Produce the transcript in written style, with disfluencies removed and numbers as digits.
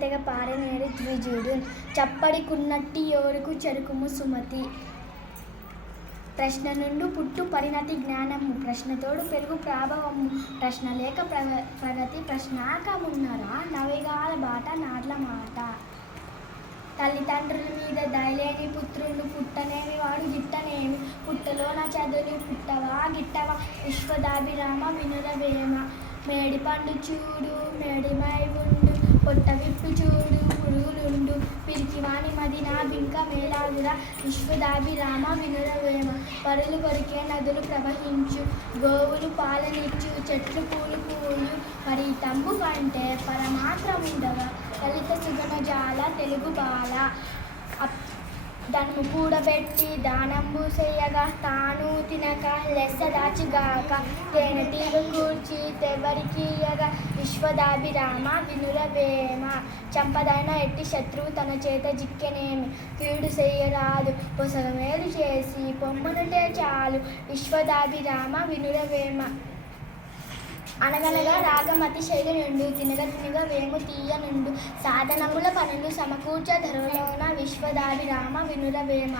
తెగ పారనేడు ద్విజుడు చప్పడికున్నట్టి యోరుకు చెరుకుము సుమతి. ప్రశ్న నుండి పుట్టు పరిణతి జ్ఞానము, ప్రశ్నతోడు పెరుగు ప్రాభవము, ప్రశ్న లేక ప్రగతి ప్రశ్నాకమున్నరా నవిగాల బాట నాట్ల మాట. తల్లిదండ్రుల మీద దయలేని పుత్రుడు పుట్టనేమి వాడు గిట్టనేమి, పుట్టలోన చదువులు పుట్టవా గిట్టవా విశ్వదాభిరామ వినురవేమ. మేడి పండు చూడు మేడిమై ఉండు, పొట్ట విప్పి చూడు పురుగులుండు, పిరికివాని మది నా బింక మేలాగురా విశ్వదాభిరామ వినురవేమ. పరులు కొరికే నదులు ప్రవహించు, గోవులు పాలనిచ్చు, చెట్లు పూలు పూయు, మరి తంబు కంటే పరమాత్రముండగా లలిత సుగమ జాల తెలుగు బాల. దాన్ని కూడబెట్టి దానంబు చేయగా తాను తినక లెస్స దాచిగాక, తేనెటీగ కూర్చి తెవరికీయగా విశ్వదాభిరామ వినురవేమ. చంపదైన ఎట్టి శత్రువు తన చేత జిక్కెనేమి, కీడు చెయ్యరాదు పొసగమేలు చేసి పొమ్మనుటే చాలు విశ్వదాభిరామ వినురవేమ. అనగనగా రాగమతి శైలి నుండు, తినగ తినగ వేము తీయ నుండు, సాధనముల పనులు సమకూర్చ ధరలోన విశ్వదాభిరామ వినురవేమ.